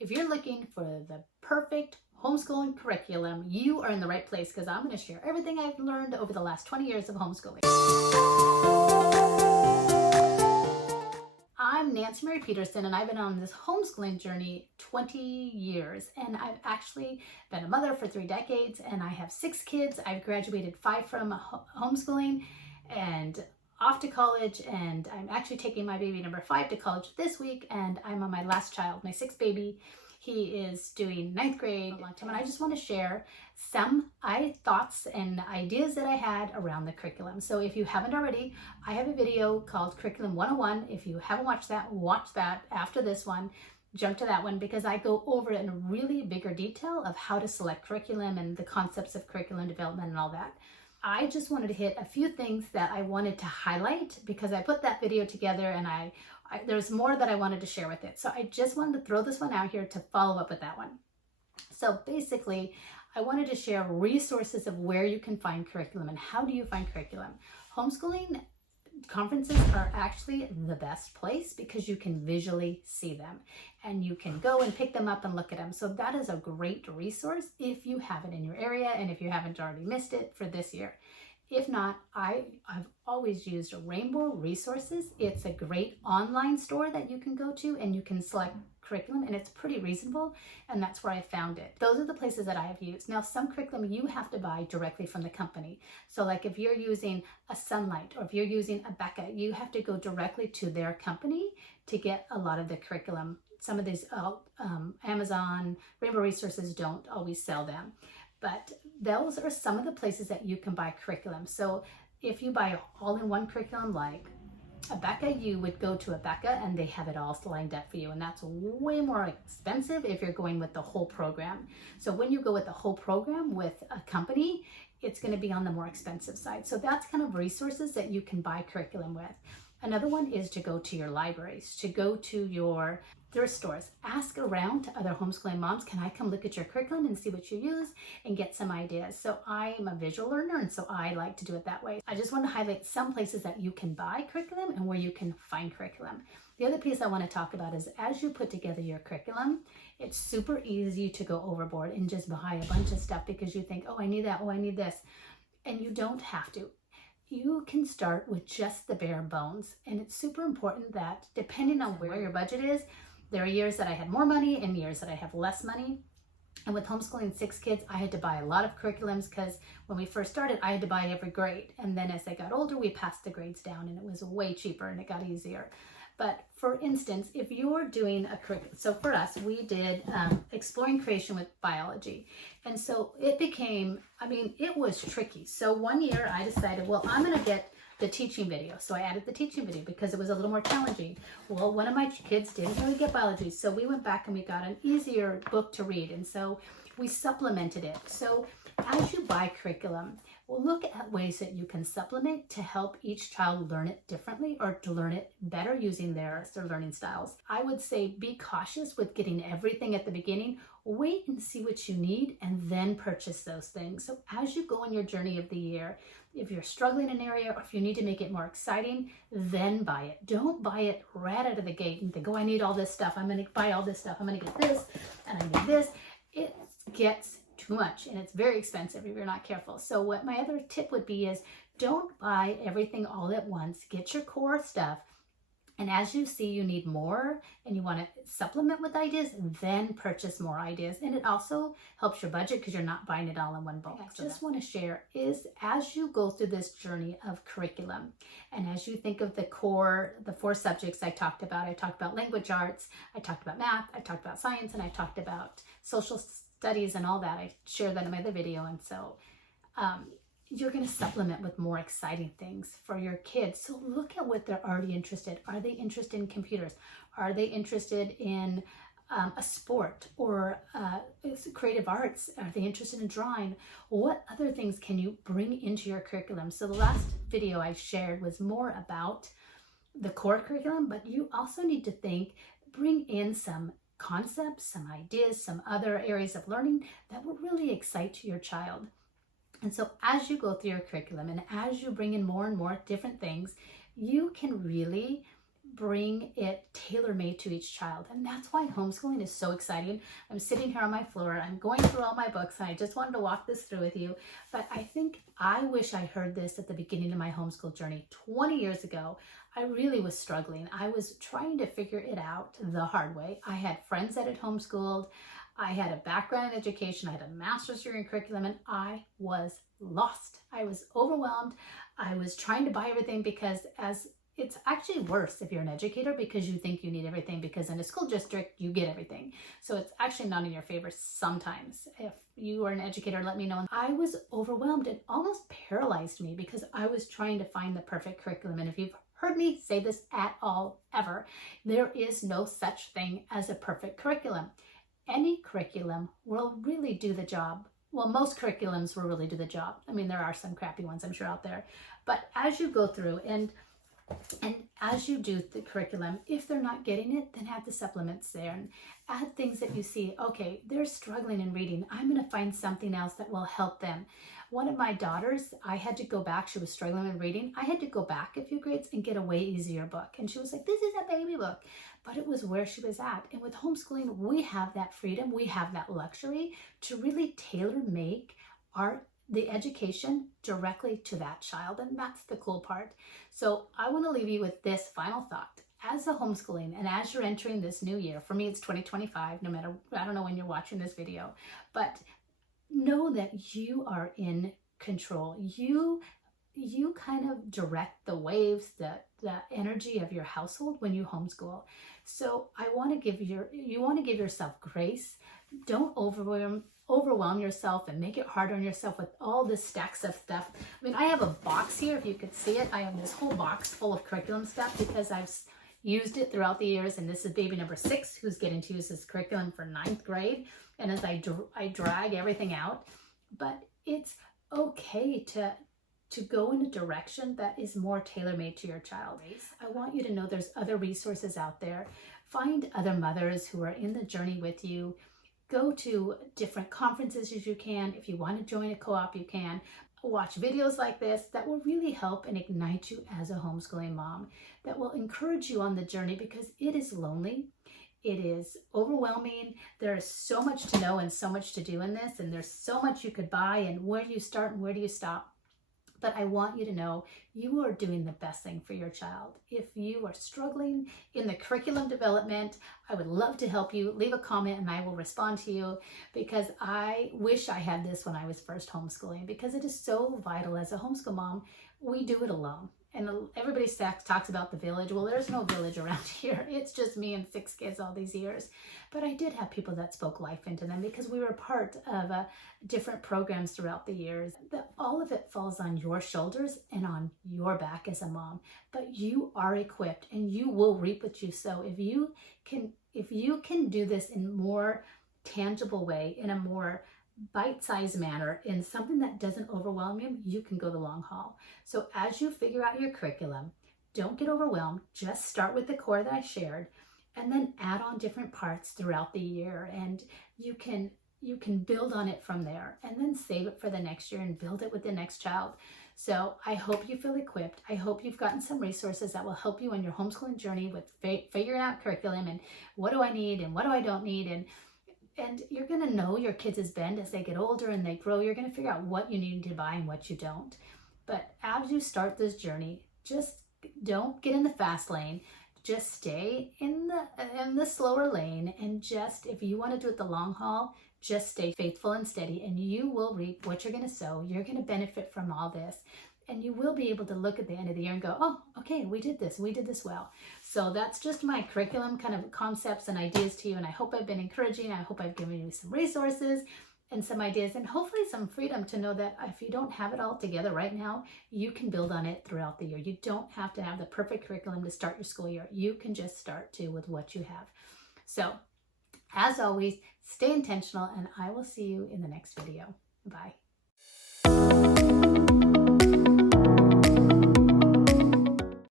If you're looking for the perfect homeschooling curriculum, you are in the right place because I'm going to share everything I've learned over the last 20 years of homeschooling. I'm Nancy Mary Peterson, and I've been on this homeschooling journey 20 years, and I've actually been a mother for 3 decades, and I have 6 kids. I've graduated 5 from homeschooling and off to college, and I'm actually taking my baby number 5 to college this week, and I'm on my last child, my 6th baby. He is doing 9th grade, and I just want to share some thoughts and ideas that I had around the curriculum. So if you haven't already, I have a video called Curriculum 101. If you haven't watched that, watch that after this one. Jump to that one because I go over it in really bigger detail of how to select curriculum and the concepts of curriculum development and all that. I just wanted to hit a few things that I wanted to highlight because I put that video together and there's more that I wanted to share with it. So I just wanted to throw this one out here to follow up with that one. So basically, I wanted to share resources of where you can find curriculum and how do you find curriculum. Homeschooling conferences are actually the best place because you can visually see them and you can go and pick them up and look at them. So that is a great resource if you have it in your area and if you haven't already missed it for this year. If not, I've always used Rainbow Resources. It's a great online store that you can go to and you can select curriculum and it's pretty reasonable, and that's where I found it. Those are the places that I have used. Now, some curriculum you have to buy directly from the company. So like if you're using a Sunlight or if you're using a Becca, you have to go directly to their company to get a lot of the curriculum. Some of these Amazon, Rainbow Resources don't always sell them. But those are some of the places that you can buy curriculum. So if you buy all-in-one curriculum like a Becca, you would go to a Becca and they have it all lined up for you. And that's way more expensive if you're going with the whole program. So when you go with the whole program with a company, it's going to be on the more expensive side. So that's kind of resources that you can buy curriculum with. Another one is to go to your libraries, to go to your thrift stores. Ask around to other homeschooling moms, can I come look at your curriculum and see what you use and get some ideas? So I'm a visual learner, and so I like to do it that way. I just want to highlight some places that you can buy curriculum and where you can find curriculum. The other piece I want to talk about is as you put together your curriculum, it's super easy to go overboard and just buy a bunch of stuff because you think, oh, I need that, oh, I need this. And you don't have to. You can start with just the bare bones. And it's super important that depending on where your budget is, there are years that I had more money and years that I have less money. And with homeschooling 6 kids, I had to buy a lot of curriculums because when we first started, I had to buy every grade. And then as they got older, we passed the grades down and it was way cheaper and it got easier. But for instance, if you're doing a curriculum, so for us, we did exploring creation with biology. And so it became, it was tricky. So one year I decided, well, I'm going to get the teaching video. So I added the teaching video because it was a little more challenging. Well, one of my kids didn't really get biology. So we went back and we got an easier book to read. And so we supplemented it. So as you buy curriculum, look at ways that you can supplement to help each child learn it differently or to learn it better using their learning styles. I would say be cautious with getting everything at the beginning. Wait and see what you need and then purchase those things. So as you go on your journey of the year, if you're struggling in an area or if you need to make it more exciting, then buy it. Don't buy it right out of the gate and think, oh, I need all this stuff. I'm going to buy all this stuff. I'm going to get this and I need this. It gets too much and it's very expensive if you're not careful. So what my other tip would be is don't buy everything all at once. Get your core stuff. And as you see you need more and you want to supplement with ideas, then purchase more ideas. And it also helps your budget because you're not buying it all in one bulk. I just want to share is as you go through this journey of curriculum and as you think of the 4 subjects I talked about language arts, I talked about math, I talked about science, and I talked about social studies and all that. I shared that in my other video. And so you're going to supplement with more exciting things for your kids. So look at what they're already interested. Are they interested in computers? Are they interested in a sport or creative arts? Are they interested in drawing? What other things can you bring into your curriculum? So the last video I shared was more about the core curriculum, but you also need to bring in some concepts, some ideas, some other areas of learning that will really excite your child. And so as you go through your curriculum and as you bring in more and more different things, you can really bring it tailor-made to each child. And that's why homeschooling is so exciting. I'm sitting here on my floor, I'm going through all my books, and I just wanted to walk this through with you. But I wish I heard this at the beginning of my homeschool journey 20 years ago. I really was struggling. I was trying to figure it out the hard way. I had friends that had homeschooled. I had a background in education. I had a master's degree in curriculum, and I was lost. I was overwhelmed. I was trying to buy everything because it's actually worse if you're an educator, because you think you need everything, because in a school district, you get everything. So it's actually not in your favor sometimes. If you are an educator, let me know. I was overwhelmed. It almost paralyzed me because I was trying to find the perfect curriculum. And if you've heard me say this at all, ever, there is no such thing as a perfect curriculum. Any curriculum will really do the job. Well, most curriculums will really do the job. I mean, there are some crappy ones, I'm sure, out there. But as you go through and as you do the curriculum, if they're not getting it, then add the supplements there and add things that you see, okay, they're struggling in reading. I'm going to find something else that will help them. One of my daughters, I had to go back. She was struggling in reading. I had to go back a few grades and get a way easier book. And she was like, this is a baby book. But it was where she was at. And with homeschooling, we have that freedom. We have that luxury to really tailor make the education directly to that child. And that's the cool part. So I want to leave you with this final thought. As a homeschooling and as you're entering this new year, for me, it's 2025, no matter, I don't know when you're watching this video, but know that you are in control. You kind of direct the waves, the energy of your household when you homeschool. So you want to give yourself grace. Don't overwhelm yourself and make it hard on yourself with all this stacks of stuff. I mean, I have a box here, if you could see it. I have this whole box full of curriculum stuff because I've used it throughout the years, and this is baby number 6 who's getting to use this curriculum for 9th grade. And as I drag everything out, but it's okay to go in a direction that is more tailor-made to your child. I want you to know there's other resources out there. Find other mothers who are in the journey with you. Go to different conferences as you can. If you want to join a co-op, you can. Watch videos like this that will really help and ignite you as a homeschooling mom, that will encourage you on the journey, because it is lonely. It is overwhelming. There is so much to know and so much to do in this, and there's so much you could buy, and where do you start and where do you stop? But I want you to know you are doing the best thing for your child. If you are struggling in the curriculum development, I would love to help you. Leave a comment and I will respond to you, because I wish I had this when I was first homeschooling, because it is so vital. As a homeschool mom, we do it alone. And everybody talks about the village. Well, there's no village around here. It's just me and 6 kids all these years. But I did have people that spoke life into them because we were part of different programs throughout the years. All of it falls on your shoulders and on your back as a mom. But you are equipped and you will reap what you sow. If you can do this in a more tangible way, in a more bite-sized manner, in something that doesn't overwhelm you, you can go the long haul. So as you figure out your curriculum, don't get overwhelmed. Just start with the core that I shared, and then add on different parts throughout the year, and you can build on it from there, and then save it for the next year and build it with the next child. So I hope you feel equipped. I hope you've gotten some resources that will help you on your homeschooling journey with figuring out curriculum and what do I need and what do I don't need, and you're going to know your kids' bend as they get older and they grow. You're going to figure out what you need to buy and what you don't. But as you start this journey, just don't get in the fast lane. Just stay in the slower lane, and just, if you want to do it the long haul, just stay faithful and steady, and you will reap what you're going to sow. You're going to benefit from all this. And you will be able to look at the end of the year and go, oh, okay, we did this well. So that's just my curriculum kind of concepts and ideas to you. And I hope I've been encouraging. I hope I've given you some resources and some ideas, and hopefully some freedom to know that if you don't have it all together right now, you can build on it throughout the year. You don't have to have the perfect curriculum to start your school year. You can just start too with what you have. So as always, stay intentional, and I will see you in the next video. Bye.